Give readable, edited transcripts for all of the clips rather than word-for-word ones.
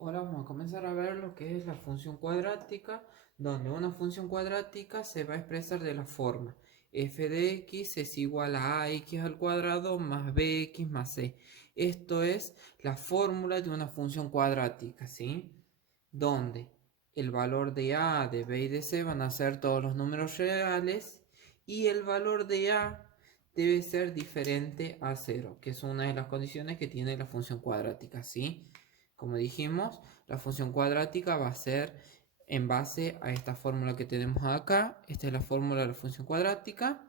Ahora vamos a comenzar a ver lo que es la función cuadrática, donde una función cuadrática se va a expresar de la forma f de x es igual a ax al cuadrado más bx más c. Esto es la fórmula de una función cuadrática, ¿sí? Donde el valor de a, de b y de c van a ser todos los números reales y el valor de a debe ser diferente a 0, que es una de las condiciones que tiene la función cuadrática, ¿sí? Como dijimos, la función cuadrática va a ser en base a esta fórmula que tenemos acá. Esta es la fórmula de la función cuadrática,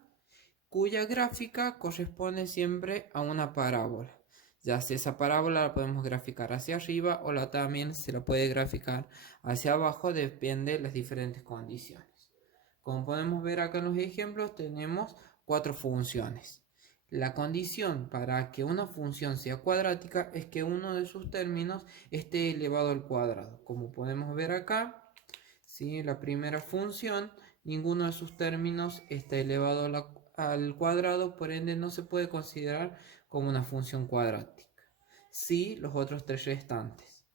cuya gráfica corresponde siempre a una parábola. Ya sea esa parábola la podemos graficar hacia arriba o también se la puede graficar hacia abajo, depende de las diferentes condiciones. Como podemos ver acá en los ejemplos, tenemos cuatro funciones. La condición para que una función sea cuadrática es que uno de sus términos esté elevado al cuadrado. Como podemos ver acá, ¿sí? La primera función, ninguno de sus términos está elevado al cuadrado, por ende no se puede considerar como una función cuadrática. Sí, los otros tres restantes,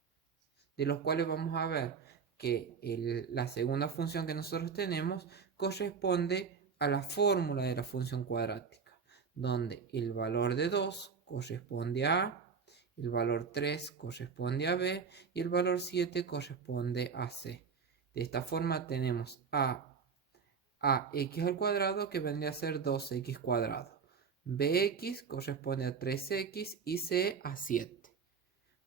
de los cuales vamos a ver que la segunda función que nosotros tenemos corresponde a la fórmula de la función cuadrática, donde el valor de 2 corresponde a A, el valor 3 corresponde a B y el valor 7 corresponde a C. De esta forma tenemos ax al cuadrado, que vendría a ser 2x cuadrado. Bx corresponde a 3x y c a 7.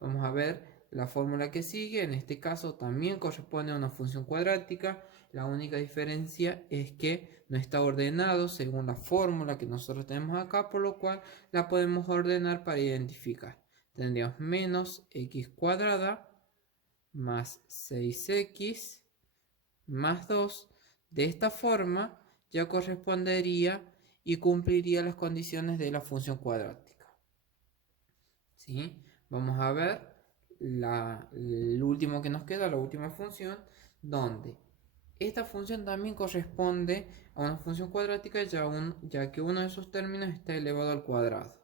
Vamos a ver la fórmula que sigue. En este caso también corresponde a una función cuadrática. La única diferencia es que no está ordenado según la fórmula que nosotros tenemos acá, por lo cual la podemos ordenar para identificar. Tendríamos menos x cuadrada más 6x más 2. De esta forma ya correspondería y cumpliría las condiciones de la función cuadrática, ¿sí? Vamos a ver el último que nos queda, la última función, donde esta función también corresponde a una función cuadrática, ya que uno de sus términos está elevado al cuadrado.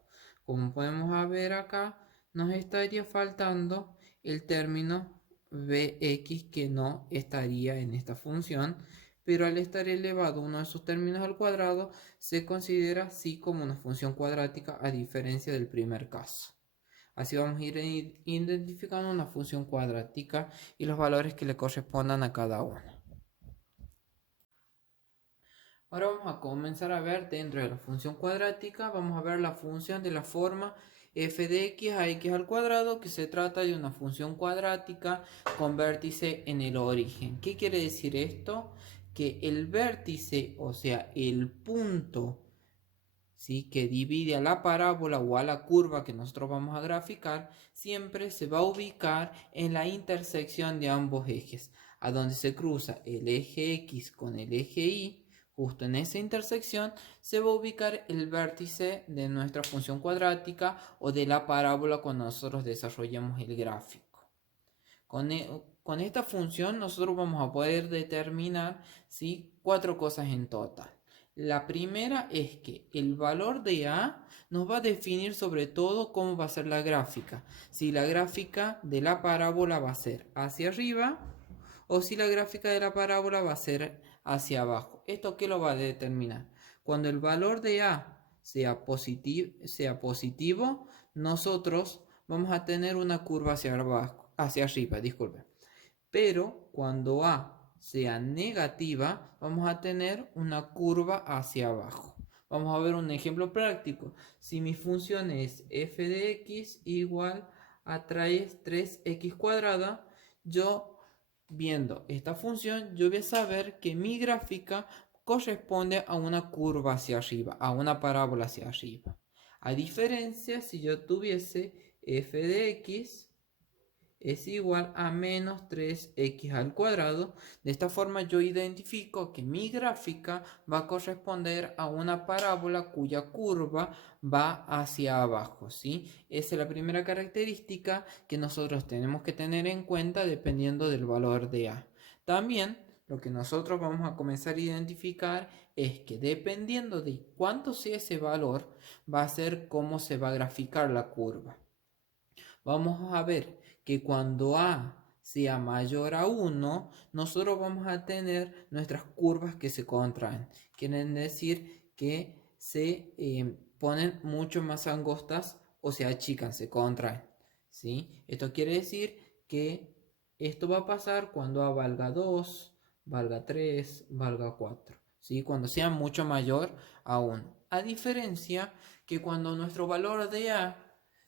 Como podemos ver acá, nos estaría faltando el término bx, que no estaría en esta función, pero al estar elevado uno de sus términos al cuadrado, se considera así como una función cuadrática, a diferencia del primer caso. Así vamos a ir identificando una función cuadrática y los valores que le correspondan a cada una. Ahora vamos a comenzar a ver dentro de la función cuadrática, vamos a ver la función de la forma f de x a x al cuadrado, que se trata de una función cuadrática con vértice en el origen. ¿Qué quiere decir esto? Que el vértice, o sea, el punto, ¿sí?, que divide a la parábola o a la curva que nosotros vamos a graficar, siempre se va a ubicar en la intersección de ambos ejes, a donde se cruza el eje x con el eje y. Justo en esa intersección se va a ubicar el vértice de nuestra función cuadrática o de la parábola cuando nosotros desarrollamos el gráfico. Con esta función nosotros vamos a poder determinar, ¿sí?, cuatro cosas en total. La primera es que el valor de A nos va a definir sobre todo cómo va a ser la gráfica. Si la gráfica de la parábola va a ser hacia arriba o si la gráfica de la parábola va a ser hacia abajo. ¿Esto qué lo va a determinar? Cuando el valor de A sea positivo, nosotros vamos a tener una curva hacia arriba, disculpen. Pero cuando A sea negativa, vamos a tener una curva hacia abajo. Vamos a ver un ejemplo práctico. Si mi función es f de x igual a 3x cuadrada, yo viendo esta función, yo voy a saber que mi gráfica corresponde a una curva hacia arriba, a una parábola hacia arriba. A diferencia, si yo tuviese f de x es igual a menos 3x al cuadrado. De esta forma yo identifico que mi gráfica va a corresponder a una parábola cuya curva va hacia abajo, ¿sí? Esa es la primera característica que nosotros tenemos que tener en cuenta dependiendo del valor de A. También lo que nosotros vamos a comenzar a identificar es que dependiendo de cuánto sea ese valor, va a ser cómo se va a graficar la curva. vamos a ver que cuando A sea mayor a 1, nosotros vamos a tener nuestras curvas que se contraen. Quieren decir que se ponen mucho más angostas o se achican, se contraen. ¿Sí? Esto quiere decir que esto va a pasar cuando A valga 2, valga 3, valga 4. ¿Sí? Cuando sea mucho mayor a 1. A diferencia que cuando nuestro valor de A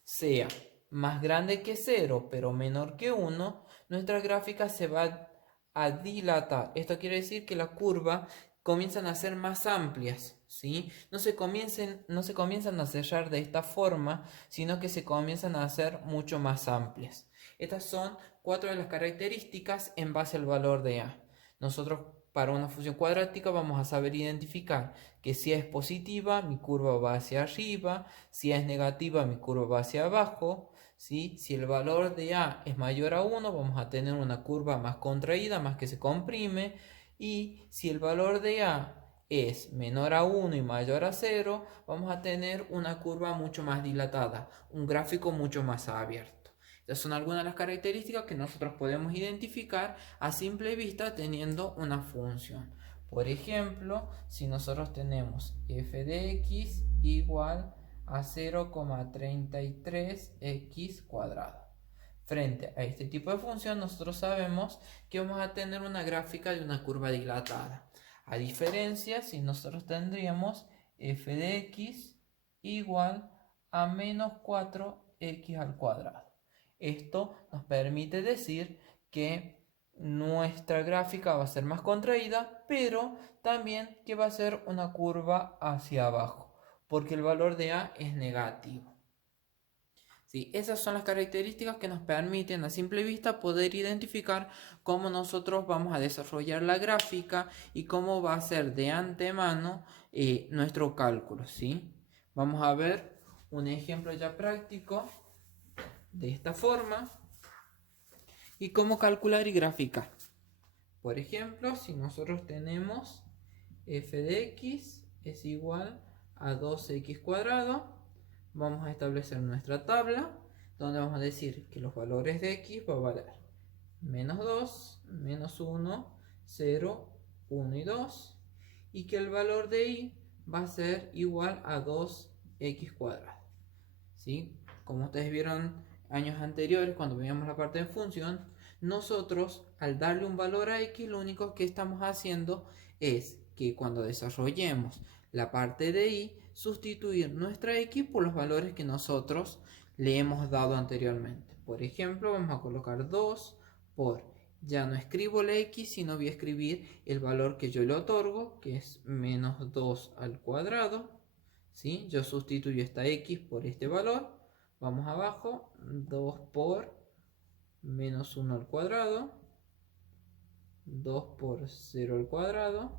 sea más grande que 0 pero menor que 1, nuestra gráfica se va a dilatar. Esto quiere decir que la curva comienzan a ser más amplias, ¿sí? No se comienzan a cerrar de esta forma, sino que se comienzan a hacer mucho más amplias. Estas son 4 de las características en base al valor de A. Nosotros para una función cuadrática vamos a saber identificar que si es positiva, mi curva va hacia arriba, si es negativa, mi curva va hacia abajo, ¿sí? Si el valor de A es mayor a 1, vamos a tener una curva más contraída, más que se comprime, y si el valor de A es menor a 1 y mayor a 0, vamos a tener una curva mucho más dilatada, un gráfico mucho más abierto. Estas son algunas de las características que nosotros podemos identificar a simple vista teniendo una función. Por ejemplo, si nosotros tenemos f de x igual a 0,33x cuadrado. Frente a este tipo de función, nosotros sabemos que vamos a tener una gráfica de una curva dilatada. A diferencia, si nosotros tendríamos f de x igual a menos 4x al cuadrado. Esto nos permite decir que nuestra gráfica va a ser más contraída, pero también que va a ser una curva hacia abajo, porque el valor de A es negativo. Sí, esas son las características que nos permiten a simple vista poder identificar cómo nosotros vamos a desarrollar la gráfica y cómo va a ser de antemano nuestro cálculo, ¿sí? Vamos a ver un ejemplo ya práctico de esta forma y cómo calcular y graficar. Por ejemplo, si nosotros tenemos f de x es igual a 2x cuadrado, vamos a establecer nuestra tabla donde vamos a decir que los valores de x va a valer menos 2, menos 1, 0, 1 y 2, y que el valor de y va a ser igual a 2x cuadrado. ¿Sí? Como ustedes vieron años anteriores cuando veíamos la parte de función, nosotros al darle un valor a x lo único que estamos haciendo es que cuando desarrollemos la parte de y sustituir nuestra x por los valores que nosotros le hemos dado anteriormente. Por ejemplo, vamos a colocar 2 por, ya no escribo la x, sino voy a escribir el valor que yo le otorgo, que es menos 2 al cuadrado. ¿Sí? Yo sustituyo esta x por este valor. Vamos abajo, 2 por menos 1 al cuadrado, 2 por 0 al cuadrado,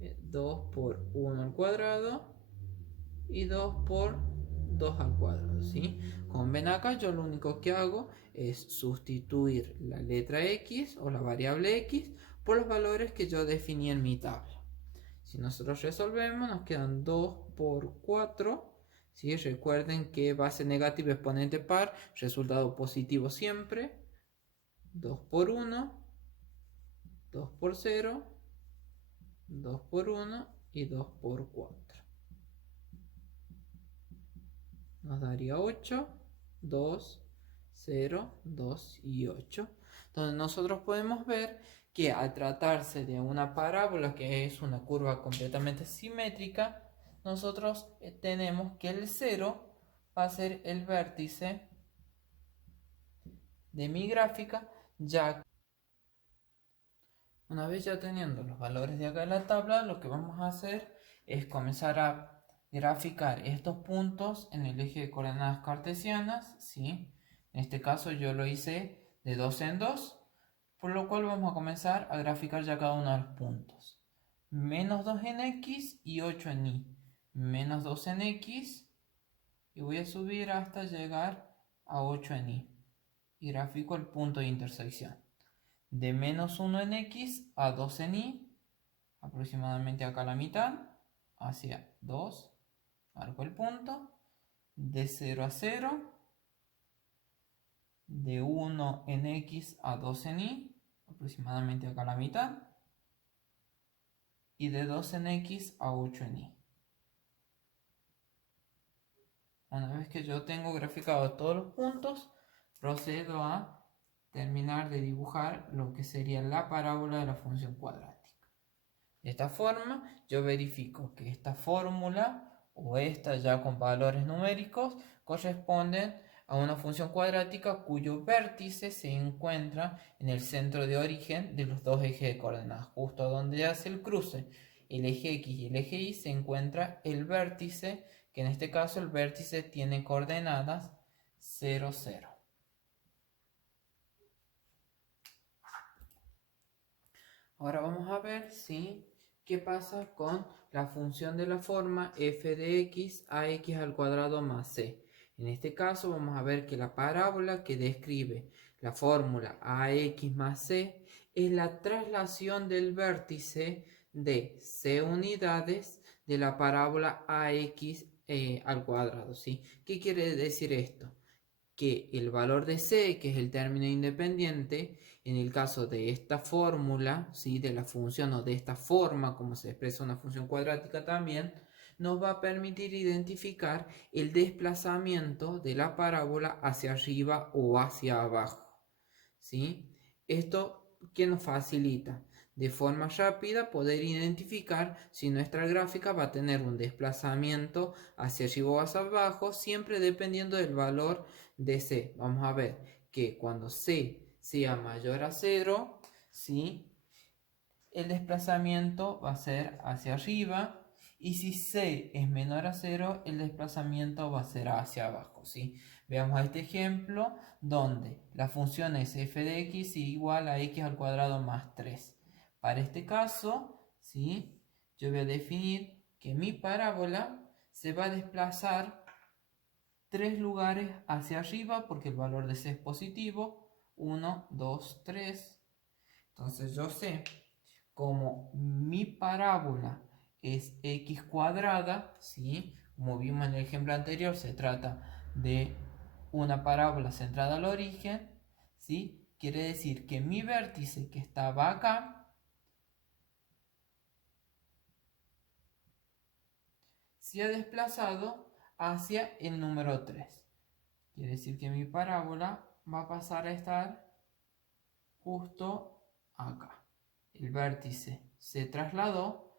2 por 1 al cuadrado y 2 por 2 al cuadrado, ¿sí? Como ven acá, yo lo único que hago es sustituir la letra x o la variable x por los valores que yo definí en mi tabla. Si nosotros resolvemos, nos quedan 2 por 4. ¿Sí? Recuerden que base negativa, exponente par, resultado positivo siempre. 2 por 1, 2 por 0, 2 por 1 y 2 por 4. Nos daría 8, 2, 0, 2 y 8. Donde nosotros podemos ver que al tratarse de una parábola que es una curva completamente simétrica, nosotros tenemos que el 0 va a ser el vértice de mi gráfica, ya una vez ya teniendo los valores de acá en la tabla, lo que vamos a hacer es comenzar a graficar estos puntos en el eje de coordenadas cartesianas, ¿sí? En este caso yo lo hice de 2 en 2, por lo cual vamos a comenzar a graficar ya cada uno de los puntos. Menos 2 en x y 8 en y. Menos 2 en x y voy a subir hasta llegar a 8 en y. Y grafico el punto de intersección. De menos 1 en x a 2 en y, aproximadamente acá a la mitad, hacia 2, marco el punto, de 0 a 0, de 1 en x a 2 en y, aproximadamente acá la mitad, y de 2 en x a 8 en y. Una vez que yo tengo graficado todos los puntos, procedo a terminar de dibujar lo que sería la parábola de la función cuadrática. De esta forma, yo verifico que esta fórmula o esta ya con valores numéricos corresponden a una función cuadrática cuyo vértice se encuentra en el centro de origen de los dos ejes de coordenadas, justo donde hace el cruce el eje X y el eje Y se encuentra el vértice, que en este caso el vértice tiene coordenadas 0, 0. Ahora vamos a ver qué pasa con la función de la forma f de x a x al cuadrado más c. En este caso vamos a ver que la parábola que describe la fórmula ax más c es la traslación del vértice de c unidades de la parábola ax al cuadrado, ¿sí? ¿Qué quiere decir esto? Que el valor de c, que es el término independiente, en el caso de esta fórmula, ¿sí? De la función o de esta forma, como se expresa una función cuadrática también, nos va a permitir identificar el desplazamiento de la parábola hacia arriba o hacia abajo, ¿sí? Esto que nos facilita de forma rápida poder identificar si nuestra gráfica va a tener un desplazamiento hacia arriba o hacia abajo, siempre dependiendo del valor de c. Vamos a ver que cuando c sea mayor a 0, ¿sí? El desplazamiento va a ser hacia arriba, y si c es menor a 0, el desplazamiento va a ser hacia abajo, ¿sí? Veamos este ejemplo donde la función es f de x igual a x al cuadrado más 3. Para este caso, ¿sí? Yo voy a definir que mi parábola se va a desplazar 3 lugares hacia arriba porque el valor de c es positivo. 1, 2, 3. Entonces yo sé, como mi parábola es x cuadrada, ¿sí? Como vimos en el ejemplo anterior, se trata de una parábola centrada al origen, ¿sí? Quiere decir que mi vértice que estaba acá se ha desplazado hacia el número 3. Quiere decir que mi parábola va a pasar a estar justo acá. El vértice se trasladó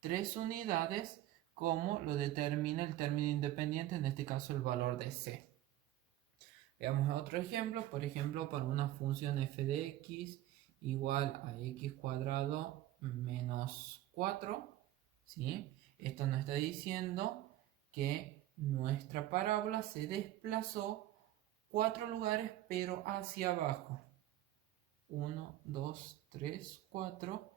3 unidades como lo determina el término independiente, en este caso el valor de c. Veamos otro ejemplo, por ejemplo, para una función f de x igual a x cuadrado menos 4, ¿sí? Esto nos está diciendo que nuestra parábola se desplazó 4 lugares pero hacia abajo. 1, 2, 3, 4.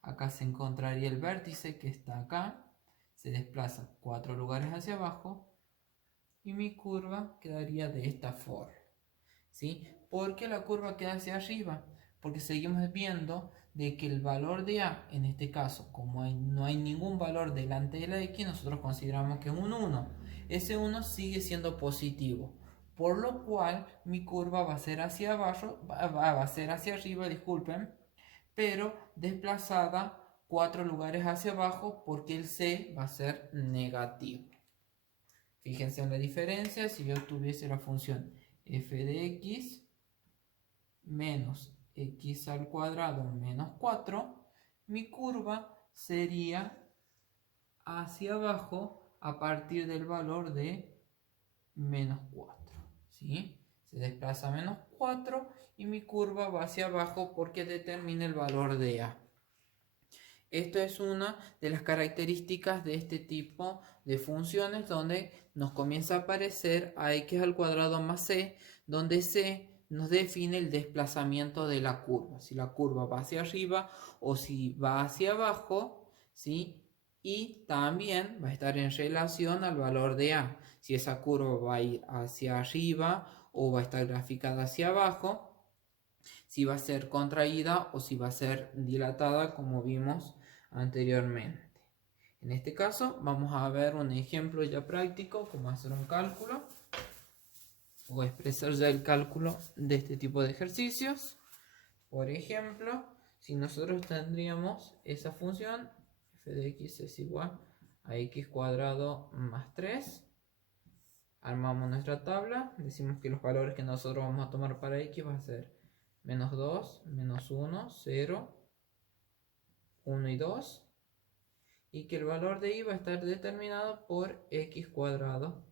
Acá se encontraría el vértice que está acá. Se desplaza 4 lugares hacia abajo. Y mi curva quedaría de esta forma, ¿sí? ¿Por qué la curva queda hacia arriba? Porque seguimos viendo de que el valor de a, en este caso, como no hay ningún valor delante de la x, nosotros consideramos que es un 1. Ese 1 sigue siendo positivo, por lo cual mi curva va a ser hacia abajo, va a ser hacia arriba, disculpen, pero desplazada 4 lugares hacia abajo porque el c va a ser negativo. Fíjense en la diferencia. Si yo tuviese la función f de x menos x al cuadrado menos 4, mi curva sería hacia abajo a partir del valor de menos 4, ¿sí? Se desplaza a menos 4 y mi curva va hacia abajo porque determina el valor de a. Esto es una de las características de este tipo de funciones donde nos comienza a aparecer a x al cuadrado más c, donde c nos define el desplazamiento de la curva, si la curva va hacia arriba o si va hacia abajo, ¿sí? Y también va a estar en relación al valor de a, si esa curva va a ir hacia arriba o va a estar graficada hacia abajo, si va a ser contraída o si va a ser dilatada, como vimos anteriormente. En este caso vamos a ver un ejemplo ya práctico, como hacer un cálculo. o expresar ya el cálculo de este tipo de ejercicios. Por ejemplo, si nosotros tendríamos esa función, f de x es igual a x cuadrado más 3, armamos nuestra tabla, decimos que los valores que nosotros vamos a tomar para x va a ser menos 2, menos 1, 0, 1 y 2, y que el valor de y va a estar determinado por x cuadrado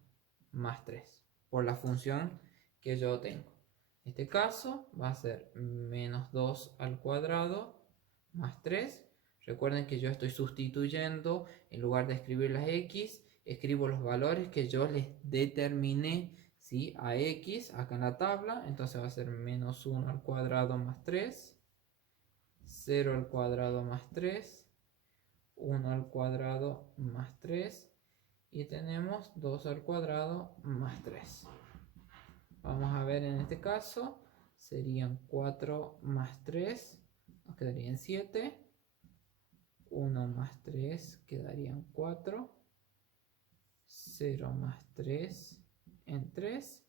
más 3, por la función que yo tengo. En este caso va a ser menos 2 al cuadrado más 3. Recuerden que yo estoy sustituyendo, en lugar de escribir las x, escribo los valores que yo les determiné, ¿sí?, a x acá en la tabla. Entonces va a ser menos 1 al cuadrado más 3, 0 al cuadrado más 3, 1 al cuadrado más 3, y tenemos 2 al cuadrado más 3. Vamos a ver, en este caso serían 4 más 3, nos quedarían 7. 1 más 3 quedarían 4. 0 más 3 en 3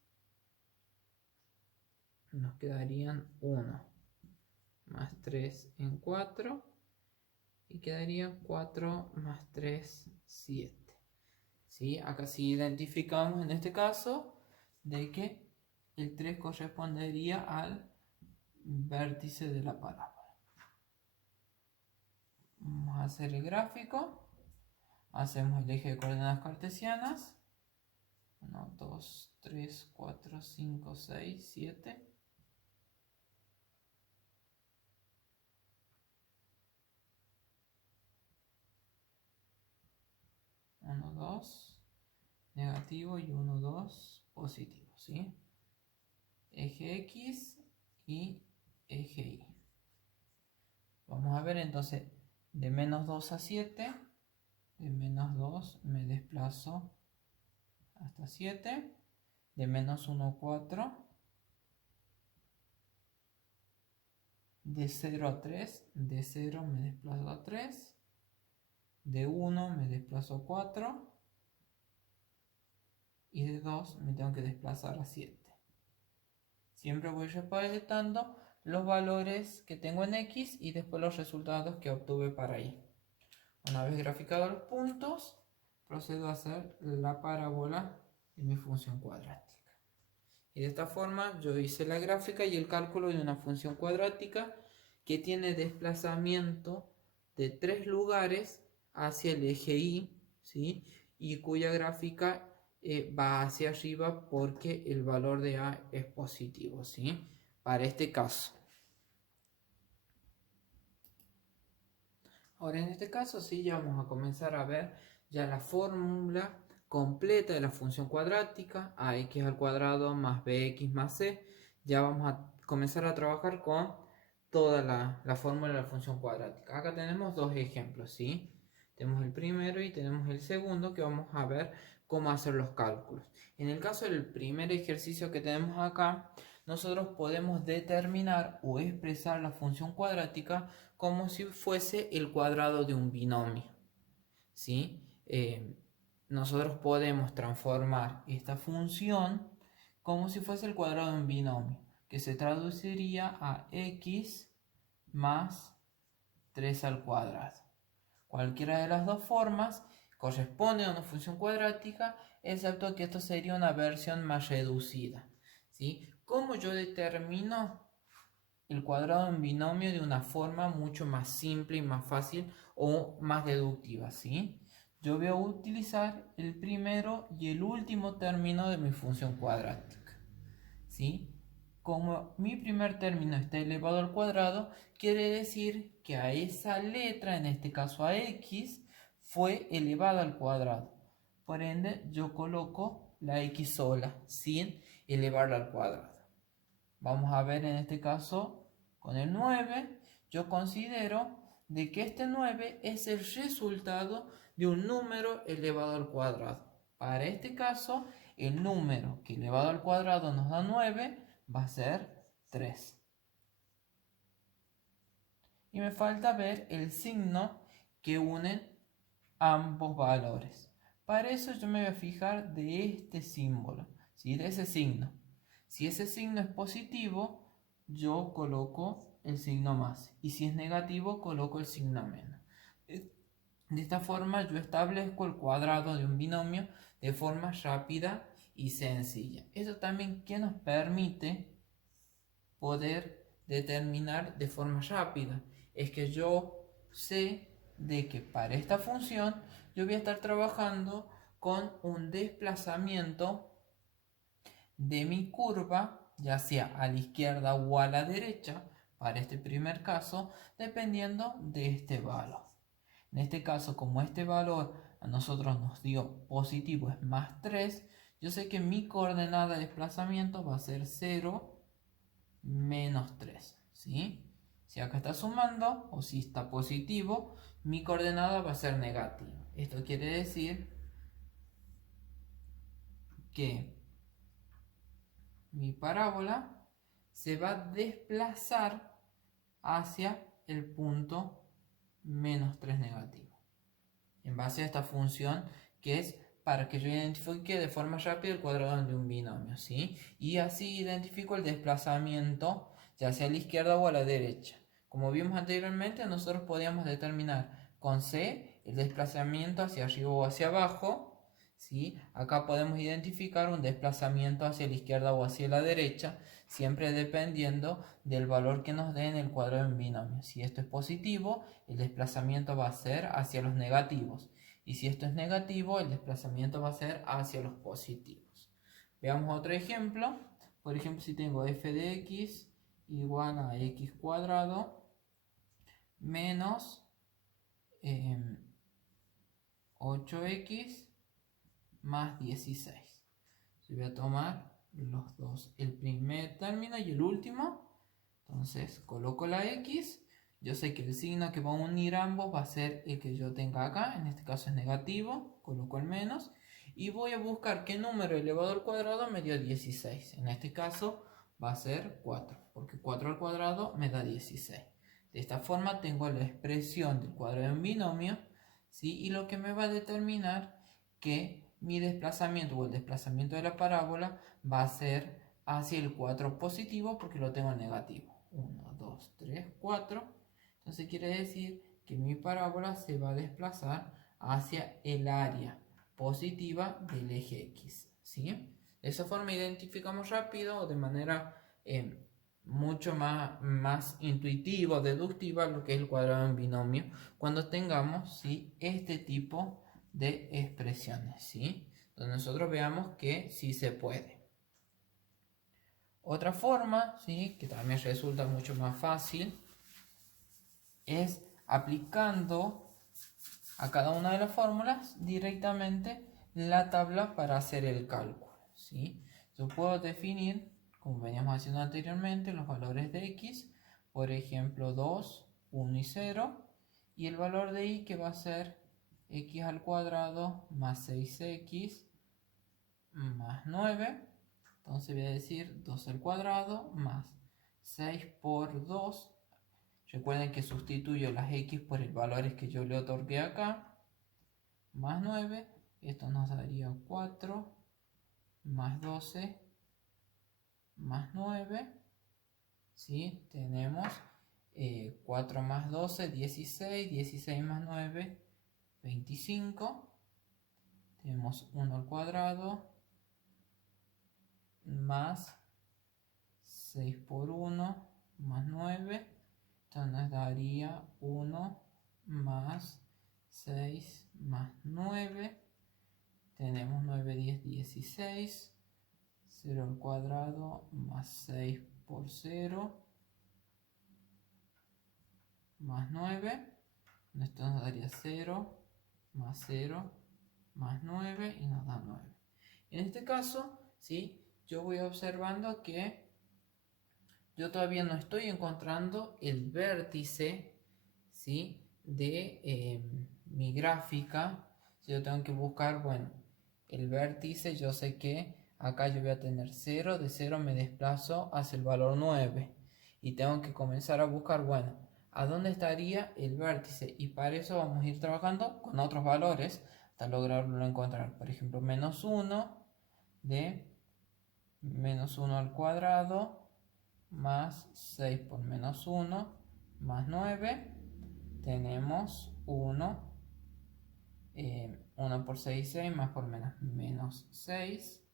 nos quedarían 1 más 3 en 4 y quedarían 4 más 3, 7. ¿Sí? Acá sí identificamos en este caso de que el 3 correspondería al vértice de la parábola. Vamos a hacer el gráfico. Hacemos el eje de coordenadas cartesianas. 1, 2, 3, 4, 5, 6, 7. 1, 2, negativo, y 1, 2, positivo, ¿sí? Eje X y eje Y. Vamos a ver entonces, de menos 2 a 7, de menos 2 me desplazo hasta 7, de menos 1 a 4, de 0 a 3, de 0 me desplazo a 3, de 1 me desplazo a 4, y de 2 me tengo que desplazar a 7. Siempre voy recolectando los valores que tengo en X y después los resultados que obtuve para Y. Una vez graficados los puntos, procedo a hacer la parábola de mi función cuadrática. Y de esta forma yo hice la gráfica y el cálculo de una función cuadrática que tiene desplazamiento de 3 lugares hacia el eje Y, ¿sí?, y cuya gráfica va hacia arriba porque el valor de A es positivo, ¿sí?, para este caso. Ahora, en este caso sí, ya vamos a comenzar a ver ya la fórmula completa de la función cuadrática, ax al cuadrado más bx más c. Ya vamos a comenzar a trabajar con toda la fórmula de la función cuadrática. Acá tenemos dos ejemplos, ¿sí? Tenemos el primero y tenemos el segundo, que vamos a ver cómo hacer los cálculos. En el caso del primer ejercicio que tenemos acá, nosotros podemos determinar o expresar la función cuadrática como si fuese el cuadrado de un binomio, ¿sí? Nosotros podemos transformar esta función como si fuese el cuadrado de un binomio, que se traduciría a x más 3 al cuadrado. Cualquiera de las dos formas corresponde a una función cuadrática, excepto que esto sería una versión más reducida, ¿sí? ¿Cómo yo determino el cuadrado en binomio de una forma mucho más simple y más fácil o más deductiva, ¿sí? Yo voy a utilizar el primero y el último término de mi función cuadrática, ¿sí? Como mi primer término está elevado al cuadrado, quiere decir que a esa letra, en este caso a x, fue elevada al cuadrado. Por ende, yo coloco la x sola, sin elevarla al cuadrado. Vamos a ver en este caso con el 9, yo considero de que este 9 es el resultado de un número elevado al cuadrado. Para este caso, el número que elevado al cuadrado nos da 9 va a ser 3. Y me falta ver el signo que une ambos valores. Para eso yo me voy a fijar de este símbolo, ¿sí?, de ese signo. Si ese signo es positivo, yo coloco el signo más. Y si es negativo, coloco el signo menos. De esta forma yo establezco el cuadrado de un binomio de forma rápida y sencilla. Eso también que nos permite poder determinar de forma rápida. Es que yo sé de que para esta función yo voy a estar trabajando con un desplazamiento de mi curva, ya sea a la izquierda o a la derecha, para este primer caso, dependiendo de este valor. En este caso, como este valor a nosotros nos dio positivo es más 3, yo sé que mi coordenada de desplazamiento va a ser 0, menos 3, ¿sí? Si acá está sumando o si está positivo, mi coordenada va a ser negativa. Esto quiere decir que mi parábola se va a desplazar hacia el punto menos 3 negativo. En base a esta función que es para que yo identifique de forma rápida el cuadrado de un binomio, ¿sí? Y así identifico el desplazamiento ya sea a la izquierda o a la derecha. Como vimos anteriormente, nosotros podíamos determinar con C el desplazamiento hacia arriba o hacia abajo, ¿sí? Acá podemos identificar un desplazamiento hacia la izquierda o hacia la derecha, siempre dependiendo del valor que nos dé en el cuadrado de un binomio. Si esto es positivo, el desplazamiento va a ser hacia los negativos. Y si esto es negativo, el desplazamiento va a ser hacia los positivos. Veamos otro ejemplo. Por ejemplo, si tengo f de x igual a x cuadrado menos 8x más 16. Yo voy a tomar los dos, el primer término y el último. Entonces coloco la x. Yo sé que el signo que va a unir ambos va a ser el que yo tenga acá. En este caso es negativo. Coloco el menos. Y voy a buscar qué número elevado al cuadrado me dio 16. En este caso va a ser 4. Porque 4 al cuadrado me da 16. De esta forma tengo la expresión del cuadrado de un binomio. ¿Sí? Y lo que me va a determinar que mi desplazamiento o el desplazamiento de la parábola va a ser hacia el 4 positivo porque lo tengo negativo. 1, 2, 3, 4. Entonces quiere decir que mi parábola se va a desplazar hacia el área positiva del eje X. ¿Sí? De esa forma identificamos rápido o de manera mucho más intuitiva, deductiva, lo que es el cuadrado de un binomio cuando tengamos, ¿sí?, este tipo de expresiones, ¿sí? Donde nosotros veamos que sí se puede. Otra forma, ¿sí?, que también resulta mucho más fácil es aplicando a cada una de las fórmulas directamente la tabla para hacer el cálculo, ¿sí? Yo puedo definir, como veníamos haciendo anteriormente, los valores de x, por ejemplo 2, 1 y 0, y el valor de y que va a ser x al cuadrado más 6x más 9. Entonces voy a decir 2 al cuadrado más 6 por 2. Recuerden que sustituyo las x por el valores que yo le otorgué acá. Más 9. Esto nos daría 4 más 12 más 9. ¿Sí? Tenemos 4 más 12, 16. 16 más 9, 25. Tenemos 1 al cuadrado más 6 por 1 más 9. Esto nos daría 1 más 6 más 9. Tenemos 9, 10, 16. 0 al cuadrado más 6 por 0 más 9. Esto nos daría 0 más 0 más 9 y nos da 9. En este caso, ¿sí?, yo voy observando que yo todavía no estoy encontrando el vértice, ¿sí?, de mi gráfica. Yo tengo que buscar, bueno, el vértice. Yo sé que acá yo voy a tener 0, de 0 me desplazo hacia el valor 9 y tengo que comenzar a buscar, bueno, ¿a dónde estaría el vértice? Y para eso vamos a ir trabajando con otros valores hasta lograrlo encontrar. Por ejemplo, menos 1 de menos 1 al cuadrado más 6 por menos 1 más 9. Tenemos 1. 1 por 6, 6 más por menos 6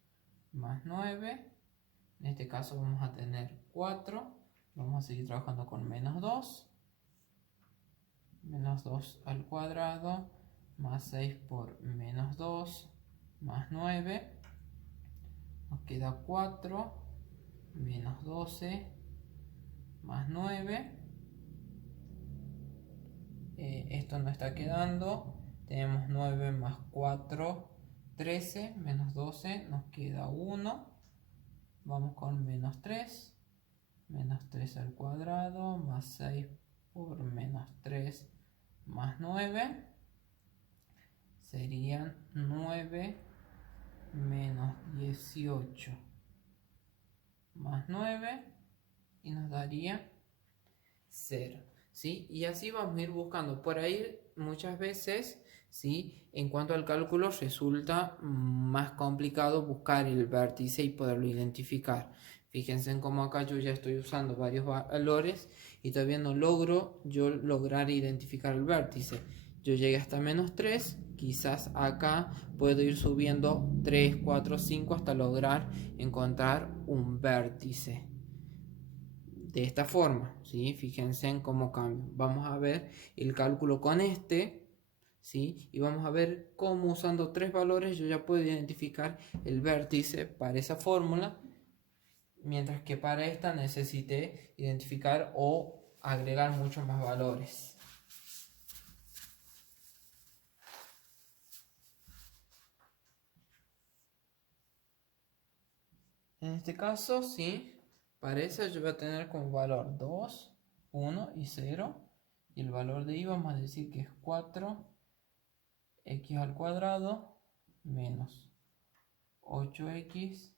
más 9. En este caso vamos a tener 4. Vamos a seguir trabajando con menos 2. Menos 2 al cuadrado más 6 por menos 2 más 9. Nos queda 4 menos 12 más 9. Esto no está quedando. Tenemos 9 más 4, 13, menos 12, nos queda 1. Vamos con menos 3. Menos 3 al cuadrado más 6 por menos 3 más 9. Serían 9 menos 18 más 9 y nos daría 0. ¿Sí? Y así vamos a ir buscando. Por ahí muchas veces, ¿sí?, en cuanto al cálculo resulta más complicado buscar el vértice y poderlo identificar. Fíjense en cómo acá yo ya estoy usando varios valores y todavía no logro lograr identificar el vértice. Yo llegué hasta menos 3, quizás acá puedo ir subiendo 3, 4, 5 hasta lograr encontrar un vértice. De esta forma, ¿sí? Fíjense en cómo cambia. Vamos a ver el cálculo con este, ¿sí? Y vamos a ver cómo usando 3 valores yo ya puedo identificar el vértice para esa fórmula, mientras que para esta necesité identificar o agregar muchos más valores. En este caso, sí. Para esa yo voy a tener como valor 2, 1 y 0. Y el valor de y vamos a decir que es 4x al cuadrado menos 8x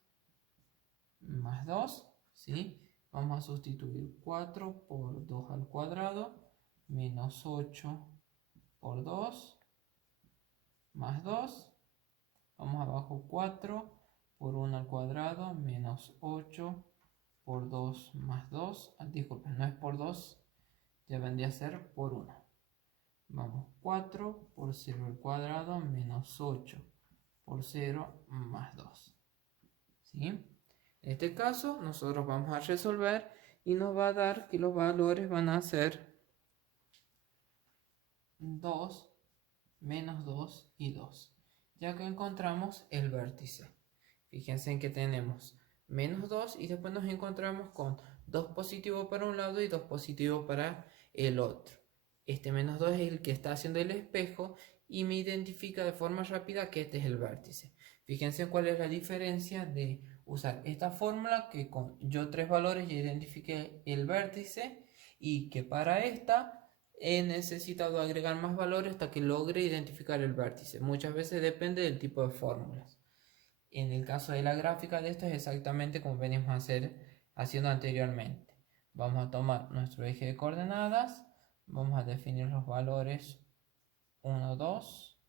más 2. ¿Sí? Vamos a sustituir 4 por 2 al cuadrado menos 8 por 2 más 2. Vamos abajo 4 por 1 al cuadrado menos 8 por 2 más 2. Disculpen, no es por 2, ya vendría a ser por 1. Vamos 4 por 0 al cuadrado menos 8 por 0 más 2. ¿Sí? En este caso nosotros vamos a resolver y nos va a dar que los valores van a ser 2, menos 2 y 2. Ya que encontramos el vértice. Fíjense en que tenemos menos 2 y después nos encontramos con 2 positivos para un lado y 2 positivos para el otro. Este menos 2 es el que está haciendo el espejo y me identifica de forma rápida que este es el vértice. Fíjense cuál es la diferencia de usar esta fórmula, que con yo 3 valores ya identifiqué el vértice, y que para esta he necesitado agregar más valores hasta que logre identificar el vértice. Muchas veces depende del tipo de fórmulas. En el caso de la gráfica de esto es exactamente como venimos haciendo anteriormente. Vamos a tomar nuestro eje de coordenadas, vamos a definir los valores 1, 2,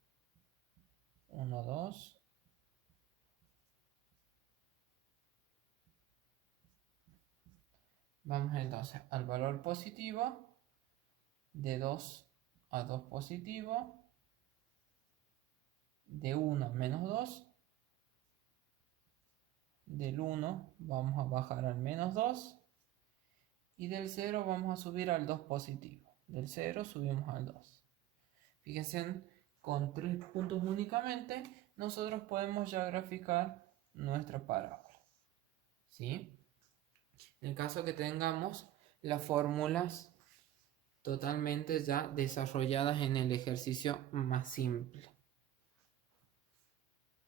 1, 2, vamos entonces al valor positivo, de 2 a 2 positivo, de 1 a menos 2, del 1 vamos a bajar al menos 2 y del 0 vamos a subir al 2 positivo. Del 0 subimos al 2. Fíjense, con 3 puntos únicamente nosotros podemos ya graficar nuestra parábola. ¿Sí? En el caso que tengamos las fórmulas totalmente ya desarrolladas en el ejercicio más simple.